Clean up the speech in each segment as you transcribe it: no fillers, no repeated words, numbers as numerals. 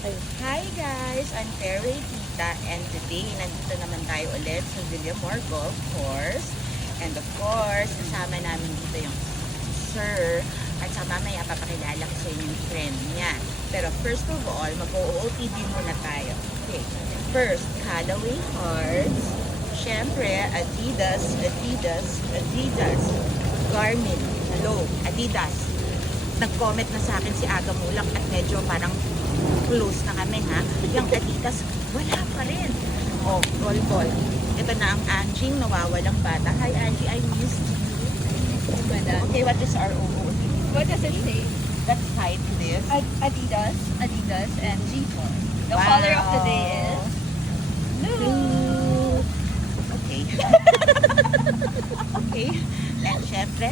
Ay, Hi guys! I'm Terry Tita and today nandito naman tayo ulit sa Villamor Golf Course. And of course, kasama namin dito yung sir at sa mamaya papakilala ko sa inyo yung friend niya. Pero first of all, mag-OOTD muna tayo. Okay. First, Callaway Cards. Siyempre, Adidas. Garmin. Hello, Adidas. Nag-comment na sa akin si Aga Mulak at medyo parang close na kami ha. Yung Adidas, wala pa rin. Oh, call. Ito na ang Angie, nawawalang bata. Hi Angie, I missed you. Okay, what is our OOTD? what does it say? That side this. Adidas, and G4. The Wow. color of the day is Blue. Okay. Okay. And syempre,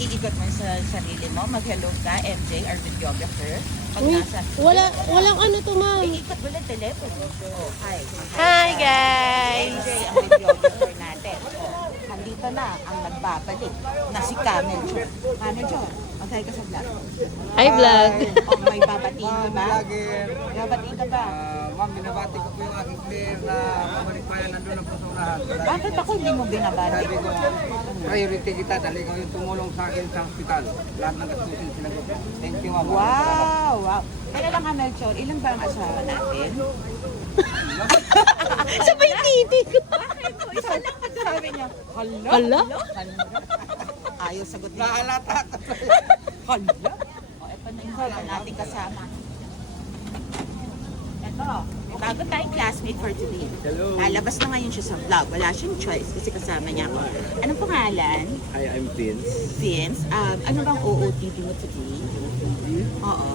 iikot mo sa sarili mo. Mag-hello ka, MJ, our videographer. Pag Uy, nasa... walang ano to, ma'am. Iikot mo lang telepono. Oh, hi. Hi, guys! MJ, ang videographer natin. Oh, nandito na ang nagbabalik na si Camel Jo. Camel Jo, mag-hi ka sa vlog. Hi, vlog. Oh, may babatiin ka ba? Vlogger. Babatiin ka ba? Ma'am, binabati ko po yung aking player na pabalik pa yan nandun ang pusunahan. Bakit ako hindi mo binabati? Sabi ko, priority kita dahil ikaw yung tumulong sa akin sa hospital. Lahat ng gastusin sinagot. Thank you, ma'am. Wow. Teka lang, Melchor, ilan ba ang asawa natin? Sabay titig. Bakit? Isa lang ang sabi niya. Hala? Hala? Ayaw sagot niya. Naalata. Hala? O, eto na yung hala natin kasama. Eto, bago tayong classmate for today. Hello. Lalabas na ngayon siya sa vlog. Wala siyang choice kasi kasama niya ako. Anong pangalan? Hi, I'm Vince. Vince. Ano bang OOTD mo today? Oo.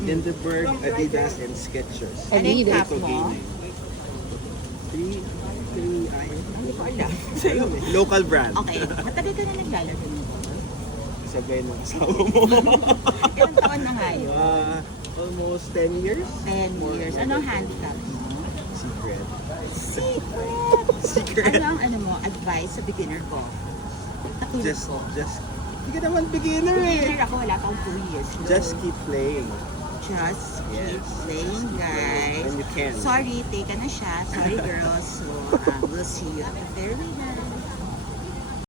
Lindeberg, Adidas, and Skechers. Ano yung Adidas. cap mo? 3I. Hindi ko alam. Local brand. Okay. Matagal ka na naglalaro nito. Sabay ng asawa mo. Ilang taon na nga yun? Almost 10 years. 10 years. Ano ang handicap mo? Secret. Secret! Secret. Ano ang mo, advice sa beginner ko? Katulad ko. Hindi ka naman beginner eh. Beginner ako, wala pang 2 years. Just keep playing. Just keep Yes. playing, guys. And you can. Sorry, take na siya. Sorry, girls. So, we'll see you at the fairway, guys.